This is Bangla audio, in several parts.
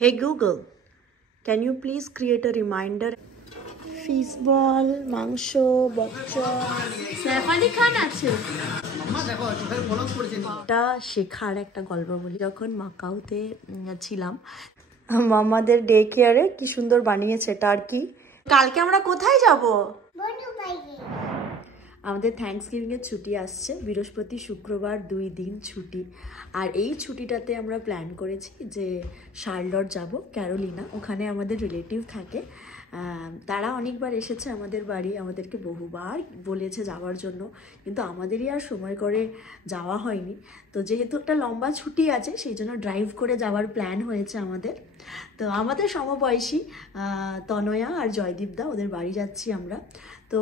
Hey Google, can you please create a reminder? Fish ball, মাংস, বচ্চা, সৈফ আলী খান আছে। এটা শেখার একটা গল্প বলি। যখন মাকাউতে ছিলাম, মামাদের ডে কেয়ারে কি সুন্দর বানিয়েছে টার্কি। কালকে আমরা কোথায় যাব? আমাদের থ্যাঙ্কসগিভিং এর ছুটি আসছে, বৃহস্পতি শুক্রবার 2 দিন ছুটি। আর এই ছুটিটাতে আমরা প্ল্যান করেছি যে শার্লট যাব, ক্যারোলিনা। ওখানে আমাদের রিলেটিভ থাকে, তারা অনেকবার এসেছে আমাদের বাড়ি, আমাদেরকে বহুবার বলেছে যাওয়ার জন্য, কিন্তু আমাদেরই আর সময় করে যাওয়া হয়নি। তো যেহেতু একটা লম্বা ছুটি আছে, সেই জন্য ড্রাইভ করে যাওয়ার প্ল্যান হয়েছে আমাদের। তো আমাদের সমবয়সী তনয়া আর জয়দীপদা, ওদের বাড়ি যাচ্ছি আমরা। তো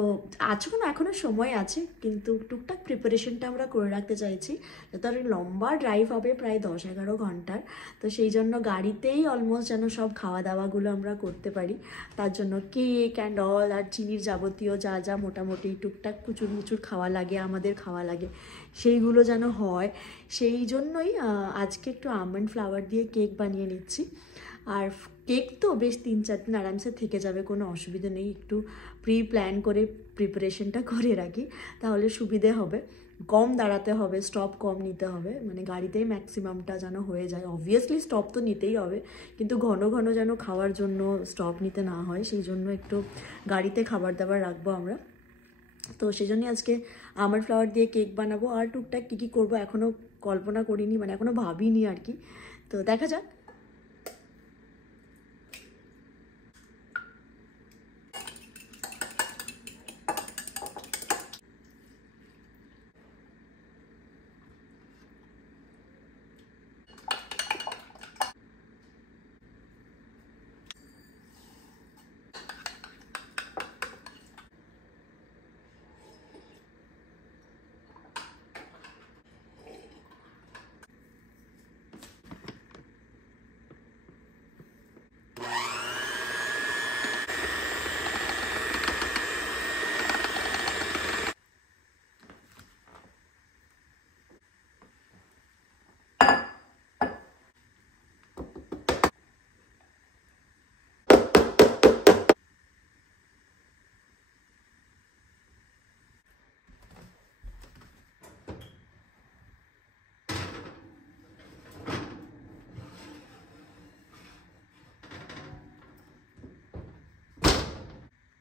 এখনও সময় আছে, কিন্তু টুকটাক প্রিপারেশনটা আমরা করে রাখতে চাইছি। যত লম্বা ড্রাইভ হবে, প্রায় 10-11 ঘন্টার। তো সেই জন্য গাড়িতেই অলমোস্ট যেন সব খাওয়া দাওয়াগুলো আমরা করতে পারি। তার জন্য কেক অ্যান্ড অল আর চিনির যাবতীয় যা যা মোটামুটি টুকটাক কুচুর মুচুর খাওয়া লাগে, আমাদের খাওয়া লাগে, সেইগুলো যেন হয়। সেই জন্যই আজকে একটু আমন্ড ফ্লাওয়ার দিয়ে কেক বানিয়ে নিচ্ছি। আর কেক তো বেশ 3-4 দিন আরামসে থেকে যাবে, কোনো অসুবিধা নেই। একটু প্ল্যান করে প্রিপারেশনটা করে রাখি, তাহলে সুবিধে হবে। কম দাঁড়াতে হবে, স্টপ কম নিতে হবে, মানে গাড়িতেই ম্যাক্সিমামটা যেন হয়ে যায়। অবভিয়াসলি স্টপ তো নিতেই হবে, কিন্তু ঘন ঘন যেন খাওয়ার জন্য স্টপ নিতে না হয়, সেই জন্য একটু গাড়িতে খাবার দাবার রাখবো আমরা। তো সেই জন্যই আজকে আমন্ড ফ্লাওয়ার দিয়ে কেক বানাবো। আর টুকটাক কী কী করবো এখনও কল্পনা করিনি, মানে এখনও ভাবিনি আর কি। তো দেখা যাক।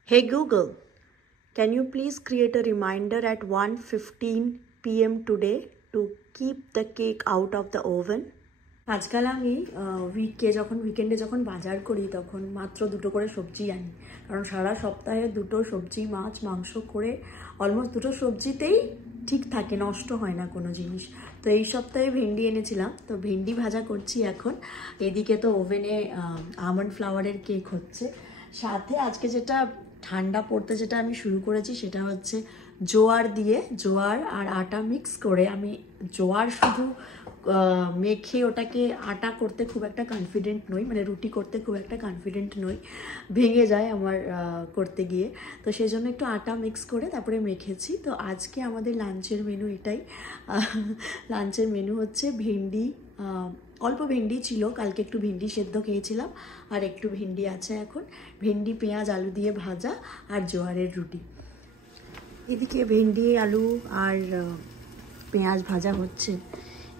Hey Google, can you please create a reminder at 1:15 PM today to keep the cake out of the oven? আজকাল আমি উইকেন্ডে যখন বাজার করি, তখন মাত্র 2টো করে সবজি আনি, কারণ সারা সপ্তাহে 2টো সবজি, মাছ মাংস করে অলমোস্ট 2টো সবজিতেই ঠিক থাকে, নষ্ট হয় না কোনো জিনিস। তো এই সপ্তাহে ভেন্ডি এনেছিলাম, তো ভেন্ডি ভাজা করছি এখন। এদিকে তো ওভেনে আমন্ড ফ্লাওয়ারের কেক হচ্ছে। সাথে আজকে যেটা ঠান্ডা পড়তে যেটা আমি শুরু করেছি, সেটা হচ্ছে জোয়ার আর আটা মিক্স করে। আমি জোয়ার শুধু মেখে ওটাকে আটা করতে খুব একটা কনফিডেন্ট নই, মানে রুটি করতে খুব একটা কনফিডেন্ট নই, ভেঙে যায় আমার করতে গিয়ে। তো সেই জন্য একটু আটা মিক্স করে তারপরে মেখেছি। তো আজকে আমাদের লাঞ্চের মেনু এটাই। লাঞ্চের মেনু হচ্ছে ভেন্ডি, অল্প ভেন্ডি ছিল, কালকে একটু ভেন্ডি সেদ্ধ খেয়েছিলাম, আর একটু ভেন্ডি আছে এখন। ভেন্ডি পেঁয়াজ আলু দিয়ে ভাজা আর জোয়ারের রুটি। এদিকে ভেন্ডি আলু আর পেঁয়াজ ভাজা হচ্ছে।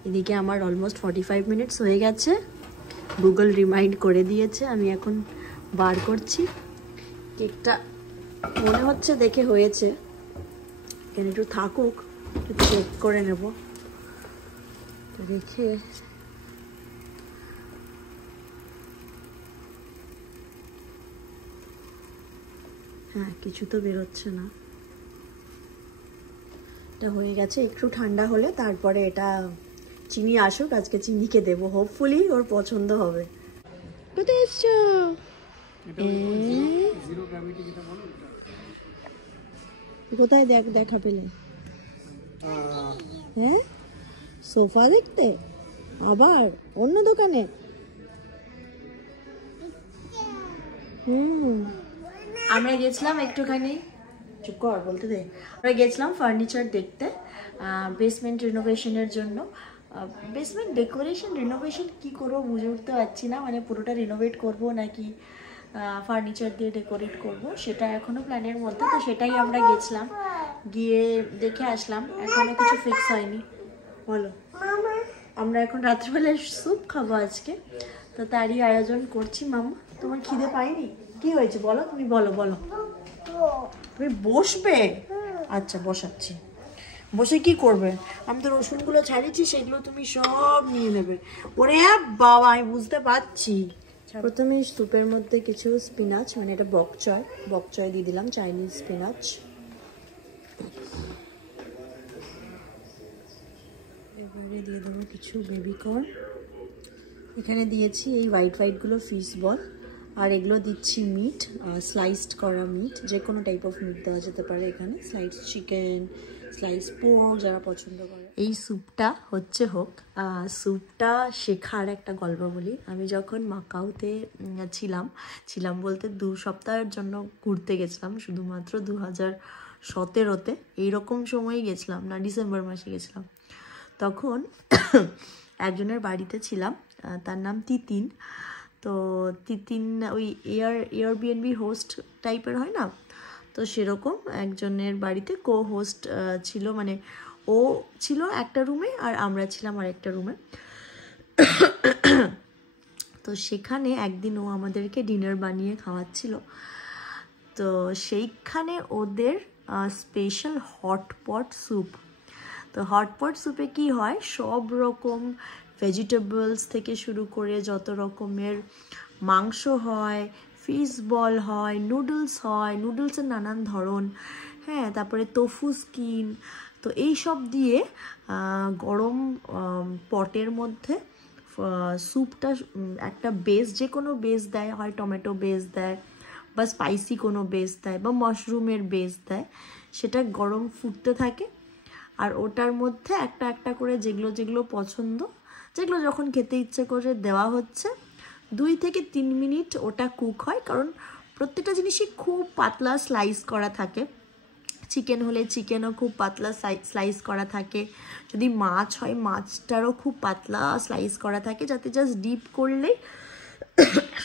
এদিকে আমার অলমোস্ট 45 মিনিটস হয়ে গেছে, গুগল রিমাইন্ড করে দিয়েছে। আমি এখন বার করছি কেকটা। মনে হচ্ছে দেখে হয়েছে, এখানে একটু থাকুক, একটু চেক করে নেব। তো দেখে হ্যাঁ, কিছু তো বেরোচ্ছে না। এটা হয়ে গেছে। একটু ঠান্ডা হলে তারপরে এটা চিনি আসুক, আজকে চিনিকে দেবো, হোপফুলি ওর পছন্দ হবে। কোথায় এসছো? কোথায় দেখা পেলে? হ্যাঁ, সোফা দেখতে আবার অন্য দোকানে? আমরা গেছিলাম একটুখানি, চুপ কর, বলতে দে। আমরা গেছিলাম ফার্নিচার দেখতে, বেসমেন্ট রিনোভেশনের জন্য। বেসমেন্ট ডেকোরেশন রিনোভেশন কি করবো বুঝে উঠতে পারছি না, মানে পুরোটা রিনোভেট করব নাকি ফার্নিচার দিয়ে ডেকোরেট করব সেটা এখনো প্ল্যানের মধ্যে। তো সেটাই আমরা গেছিলাম, গিয়ে দেখে আসলাম, এখনো কিছু ফিক্স হয়নি। বলো, আমরা এখন রাত্রিবেলায় স্যুপ খাবো আজকে, তো তারই আয়োজন করছি। মামা তোমার খিদে পাইনি? কি হয়েছে বলো, তুমি বলো বলো। তুমি বসবে? আচ্ছা বসাচ্ছি। বসে কি করবে? আমি তো রসুনগুলো ছাড়িয়েছি, সেগুলো তুমি সব নিয়ে নেবে। ওরে বাবা, আমি বুঝতে পারছি। প্রথমে স্যুপের মধ্যে কিছু স্পিনাচ, মানে এটা বকচয় দিয়ে দিলাম, চাইনিজ স্পিনাচ। এবারে দিয়ে দেবো কিছু বেবিকর্ন। এখানে দিয়েছি এই হোয়াইটগুলো ফিশ বল, আর এগুলো দিচ্ছি মিট, স্লাইসড করা মিট, যে কোনো টাইপ অফ মিট দেওয়া যেতে পারে এখানে, স্লাইস চিকেন, স্লাইস পোর্ক, যারা পছন্দ করে। এই স্যুপটা স্যুপটা শেখার একটা গল্প বলি। আমি যখন মাকাওতে ছিলাম বলতে 2 সপ্তাহের জন্য ঘুরতে গেছিলাম, শুধুমাত্র 2017-তে এইরকম সময়ে গেছিলাম, না ডিসেম্বর মাসে গেছিলাম। তখন একজনের বাড়িতে ছিলাম, তার নাম তিতিন। তো তিতিন ওই এয়ারবিএনবি হোস্ট টাইপের হয় না, তো সেরকম একজনের বাড়িতে কো হোস্ট ছিল, মানে ও ছিল একটা রুমে আর আমরা ছিলাম আর একটা রুমে। তো সেখানে একদিন ও আমাদেরকে ডিনার বানিয়ে খাওয়াচ্ছিল। তো সেইখানে ওদের স্পেশাল হটপট স্যুপ। তো হটপট স্যুপে কি হয়, সব রকম ভেজিটেবলস থেকে শুরু করে যত রকমের মাংস হয়, ফিশ বল হয়, নুডলস হয়, নুডলসের নানান ধরন, হ্যাঁ, তারপরে তোফু স্কিন। তো এই সব দিয়ে গরম পটের মধ্যে স্যুপটা একটা বেস, যে কোনো বেস দেয়, হয় টমেটো বেস দেয় বা স্পাইসি কোনো বেস দেয় বা মাশরুমের বেস দেয়, সেটা গরম ফুটতে থাকে। আর ওটার মধ্যে একটা একটা করে যেগুলো পছন্দ, যেগুলো যখন খেতে ইচ্ছে করে দেওয়া হচ্ছে। 2 থেকে 3 মিনিট ওটা কুক হয়, কারণ প্রত্যেকটা জিনিসই খুব পাতলা স্লাইস করা থাকে। চিকেন হলে চিকেনও খুব পাতলা স্লাইস করা থাকে, যদি মাছ হয় মাছটারও খুব পাতলা স্লাইস করা থাকে, যাতে জাস্ট ডিপ করলেই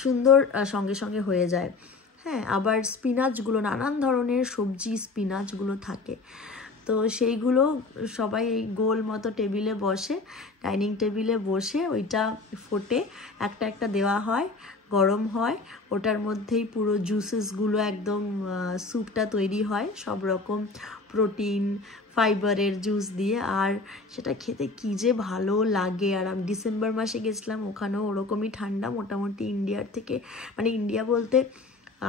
সুন্দর সঙ্গে সঙ্গে হয়ে যায়। হ্যাঁ, আবার স্পিনাচগুলো, নানান ধরনের সবজি স্পিনাচগুলো থাকে। তো সেইগুলো সবাই এই গোল মতো টেবিলে বসে, ডাইনিং টেবিলে বসে ওইটা ফোটে একটা একটা দেওয়া হয়, গরম হয়, ওটার মধ্যেই পুরো জুসেসগুলো একদম স্যুপটা তৈরি হয়, সব রকম প্রোটিন ফাইবারের জুস দিয়ে। আর সেটা খেতে কী যে ভালো লাগে। আর আমি ডিসেম্বর মাসে গেছিলাম, ওখানেও ওরকমই ঠান্ডা, মোটামুটি ইন্ডিয়ার থেকে, মানে ইন্ডিয়া বলতে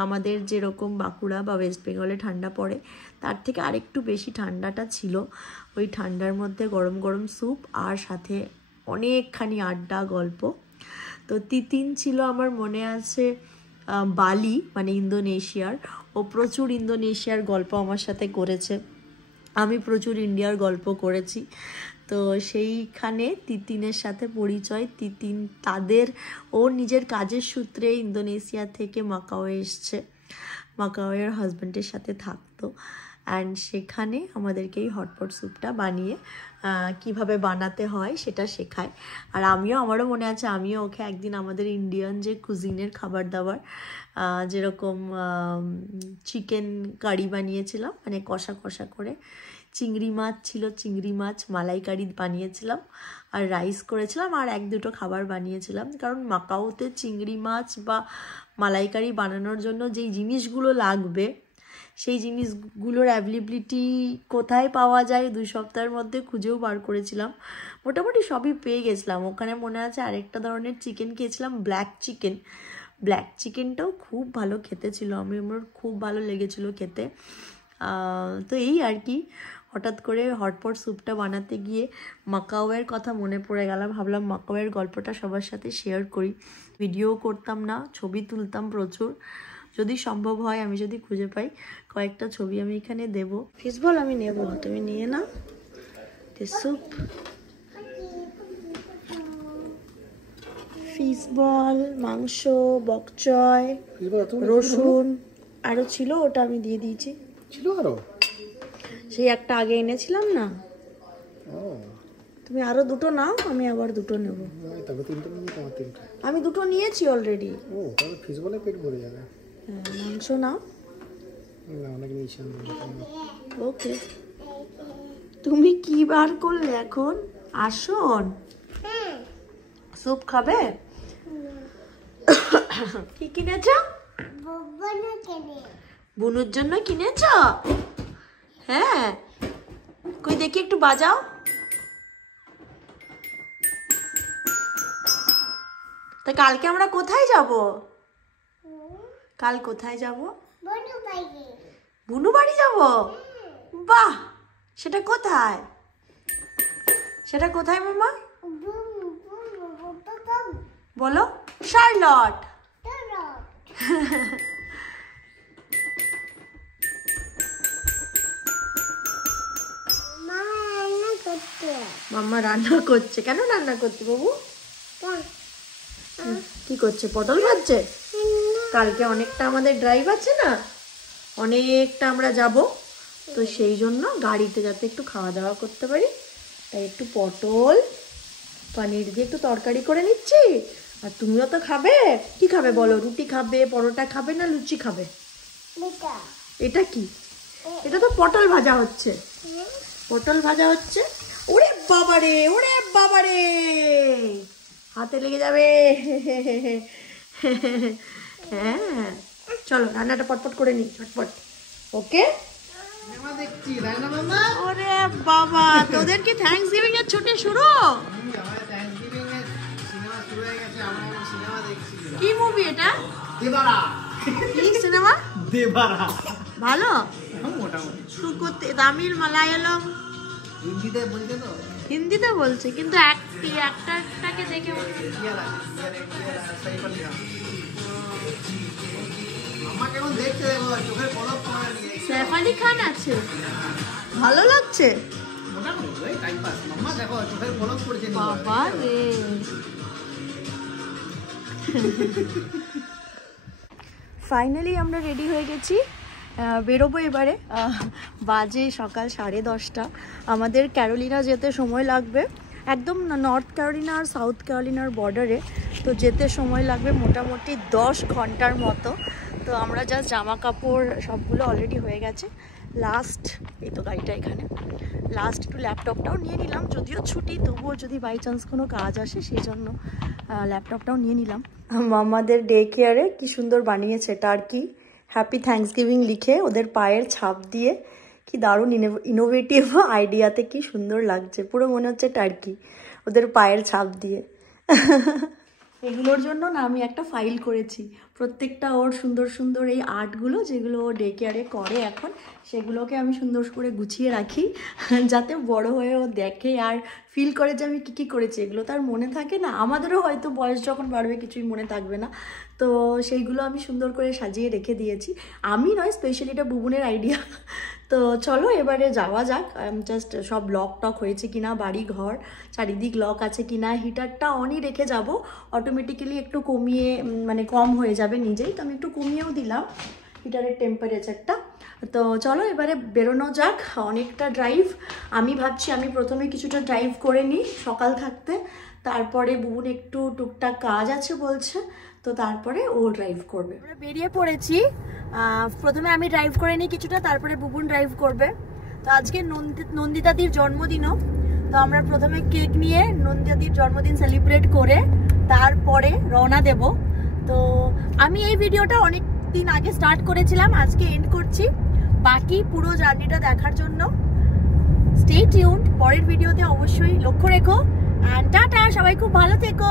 আমাদের যেরকম বাঁকুড়া বা ওয়েস্ট বেঙ্গলে ঠান্ডা পড়ে, তার থেকে আরেকটু বেশি ঠান্ডাটা ছিল। ওই ঠান্ডার মধ্যে গরম গরম স্যুপ আর সাথে অনেকখানি আড্ডা গল্প। তো তিতিন ছিল, আমার মনে আছে, বালি মানে ইন্দোনেশিয়ার। ও প্রচুর ইন্দোনেশিয়ার গল্প আমার সাথে করেছে, আমি প্রচুর ইন্ডিয়ার গল্প করেছি। তো সেইখানে তিতিনের সাথে পরিচয়। তিতিন ওর নিজের কাজের সূত্রে ইন্দোনেশিয়া থেকে মাকাও এসছে, মাকাওয়ের হাজব্যান্ডের সাথে থাকতো। অ্যান্ড সেখানে আমাদেরকে এই হটপট স্যুপটা বানিয়ে কিভাবে বানাতে হয় সেটা শেখায়। আর আমারও মনে আছে, আমিও ওকে একদিন আমাদের ইন্ডিয়ান যে কুজিনের খাবার দাবার, যেরকম চিকেন কারি বানিয়েছিলাম, মানে কষা কষা করে, চিংড়ি মাছ ছিল, চিংড়ি মাছ মালাইকারি বানিয়েছিলাম, আর রাইস করেছিলাম, আর 1-2টো খাবার বানিয়েছিলাম। কারণ মাকাওতে চিংড়ি মাছ বা মালাইকারি বানানোর জন্য যেই জিনিসগুলো লাগবে, সেই জিনিসগুলোর অ্যাভেলেবিলিটি কোথায় পাওয়া যায় 2 সপ্তাহের মধ্যে খুঁজেও বার করেছিলাম, মোটামুটি সবই পেয়ে গেছিলাম। ওখানে মনে আছে আরেকটা ধরনের চিকেন খেয়েছিলাম, ব্ল্যাক চিকেনটাও খুব ভালো খেতে ছিল, আমার খুব ভালো লেগেছিল খেতে। তো এই আর কি, হঠাৎ করে হটপট স্যুপটা বানাতে গিয়ে মাকাওয়ের কথা মনে পড়ে গেল, ভাবলাম মাকাওয়ের গল্পটা সবার সাথে শেয়ার করি। ভিডিও করতাম না, ছবি তুলতাম প্রচুর, যদি সম্ভব হয়, আমি যদি খুঁজে পাই কয়েকটা ছবি আমি এখানে দেব। ফিশ বল আমি নেব, তুমি নিয়ে নাও। স্যুপ, ফিশ বল, মাংস, বকচয়, রসুন, আরও ছিল, ওটা আমি দিয়ে দিয়েছি। ছিল আরো, সেই একটা আগে এনেছিলাম না, তুমি আরো দুটো নাও, আমি আবার দুটো নেব। তবে তিনটে নিয়ে তোমার তিনটে। আমি দুটো নিয়েছি অলরেডি। ও তাহলে ফিশ বলে পেট ভরে যাবে। হ্যাঁ, মাংস নাও। না অনেক নিয়েছি। ওকে, তুমি কি বার করলে এখন? আসুন, স্যুপ খাবে? কি কিনেছ? বুনুর জন্য কিনেছ? হ্যাঁ, কই দেখি একটু বাজাও। তা কালকে আমরা কোথায় যাব? কাল কোথায় যাব? বুনু বাড়ি যাব। বাহ, সেটা কোথায়? সেটা কোথায় মামা? বলো। শার্লট। মাম্মা রান্না করছে। কেন রান্না করছে বাবু? কি করছে? পটল ভাজছে। কালকে অনেকটা আমাদের ড্রাইভ আছে না, অনেকটা আমরা যাব, তো সেই জন্য গাড়িতে যাতে একটু খাওয়া দাওয়া করতে পারি তাই একটু পটল পনির দিয়ে একটু তরকারি করে নিচ্ছি। আর তুমিও তো খাবে। কি খাবে বলো? রুটি খাবে, পরোটা খাবে, না লুচি খাবে? এটা কি? এটা তো পটল ভাজা হচ্ছে। পটল ভাজা হচ্ছে। ওরে বাবারে, ওরে বাবারে, হাতে লেগে যাবে। হ্যাঁ, চলো রান্নাটা পটপট করে নিই, ঝটপট। ওকে। ওরে বাবা, তোদের কি থ্যাঙ্কসগিভিং এর ছুটি শুরু? কি মুভি এটা? দেবারা। কি সিনেমা? দেবারা। ভালো? মোটামুটি। করতে তামিল, মালায়ালাম, হিন্দিতে বলছে তো? হিন্দিতে বলছে, কিন্তু অ্যাক্টরটাকে দেখে মনে হচ্ছে সৈফ আলি খান আছে। ভালো লাগছে? বাবা রে। ফাইনালি আমরা রেডি হয়ে গেছি, বেরোবো এবারে। বাজে সকাল 10:30। আমাদের ক্যারোলিনা যেতে সময় লাগবে, একদম নর্থ ক্যারোলিনা আর সাউথ ক্যারোলিনার বর্ডারে, তো যেতে সময় লাগবে মোটামুটি 10 ঘন্টার মতো। তো আমরা জাস্ট জামা কাপড় সবগুলো অলরেডি হয়ে গেছে। লাস্ট এই তো গাড়িটা এখানে, লাস্ট একটু ল্যাপটপটাও নিয়ে নিলাম, যদিও ছুটি, তবুও যদি বাই চান্স কোনো কাজ আসে সেই জন্য ল্যাপটপটাও নিয়ে নিলাম। আমাদের ডে কেয়ারে কি সুন্দর বানিয়েছে টার্কি, হ্যাপি থ্যাঙ্কসগিভিং লিখে ওদের পায়ের ছাপ দিয়ে। কি দারুণ ইনোভেটিভ আইডিয়াতে, কি সুন্দর লাগছে, পুরো মনে হচ্ছে টার্কি ওদের পায়ের ছাপ দিয়ে। এগুলোর জন্য না আমি একটা ফাইল করেছি, প্রত্যেকটা ওর সুন্দর সুন্দর এই আর্টগুলো যেগুলো ও ডে কেয়ারে করে এখন, সেগুলোকে আমি সুন্দর করে গুছিয়ে রাখি, যাতে বড় হয়ে ও দেখে আর ফিল করে যে আমি কী কী করেছি। এগুলো তার মনে থাকে না, আমাদেরও হয়তো বয়স যখন বাড়বে কিছুই মনে থাকবে না, তো সেইগুলো আমি সুন্দর করে সাজিয়ে রেখে দিয়েছি। আমি নয়, স্পেশালি এটা বুবুনের আইডিয়া। তো চলো এবারে যাওয়া যাক। জাস্ট সব লক টক হয়েছে কিনা, বাড়ি ঘর চারিদিক লক আছে কিনা, হিটারটা অনই রেখে যাব, অটোমেটিক্যালি একটু কমিয়ে মানে কম হয়ে যাবে নিজেই, তো আমি একটু কমিয়েও দিলাম হিটারের টেম্পারেচারটা। তো চলো এবারে বেরোনো যাক, অনেকটা ড্রাইভ। আমি ভাবছি আমি প্রথমে কিছুটা ড্রাইভ করে নিই সকাল থাকতে, তারপরে বুবুন একটু টুকটাক কাজ আছে বলছে, তো তারপরে ও ড্রাইভ করবে। আমরা বেরিয়ে পড়েছি, প্রথমে আমি ড্রাইভ করে নিই কিছুটা, তারপরে বুবুন ড্রাইভ করবে। তো আজকে নন্দিতাদির জন্মদিনও, তো আমরা প্রথমে কেক নিয়ে নন্দিতাদির জন্মদিন সেলিব্রেট করে তারপরে রওনা দেব। তো আমি এই ভিডিওটা অনেক দিন আগে স্টার্ট করেছিলাম, আজকে এন্ড করছি। বাকি পুরো জার্নিটা দেখার জন্য স্টে টিউনড, পরের ভিডিওতে অবশ্যই লক্ষ্য রেখো। অ্যান্ড টাটা, সবাই খুব ভালো থেকো।